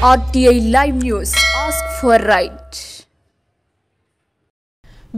RTI Live News. Ask for right.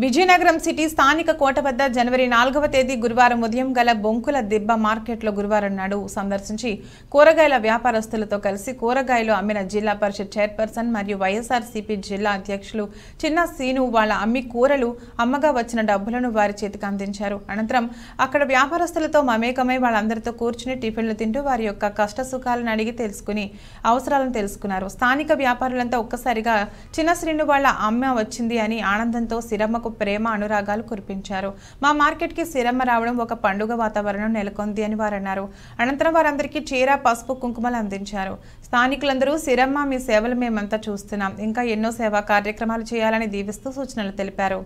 Vizianagaram city స్థానిక కోట వద్ద జనవరి 4వ తేదీ గురువారం ఉదయం గల బొంకుల దిబ్బ మార్కెట్లో గురువారం నాడు సందర్శించి కూరగాయల వ్యాపారస్తులతో కలిసి కూరగాయలు అమ్మిన జిల్లా పరిషత్ చైర్పర్సన్ మరియు వైఎస్ఆర్సీపీ జిల్లా అధ్యక్షులు చిన్న సీను వాళ్ళ అమ్మి కూరలు అమ్మగా వచ్చిన డబ్బులను వారి చేతికి అందించారు. అనంతరం అక్కడ వ్యాపారస్తులతో మమేకమై వాళ్ళందరితో కూర్చుని టిఫిన్లు తింటూ వారి యొక్క కష్ట సుఖాలను అడిగి తెలుసుకుని అవసరాలను తెలుసుకున్నారు. స్థానిక వ్యాపారులంతా ఒక్కసారిగా చిన్న శ్రీను వాళ్ళ అమ్మ వచ్చింది అని ఆనందంతో సిరమ్మకు ప్రేమ అనురాగాలు కురిపించారు. మా మార్కెట్ కి సిరమ్మ రావడం ఒక పండుగ వాతావరణం నెలకొంది అని వారు అన్నారు. అనంతరం వారందరికీ చీర పసుపు కుంకుమలు అందించారు. స్థానికులందరూ సిరమ్మ మీ సేవలు మేమంతా చూస్తున్నాం, ఇంకా ఎన్నో సేవా కార్యక్రమాలు చేయాలని దీవిస్తూ సూచనలు తెలిపారు.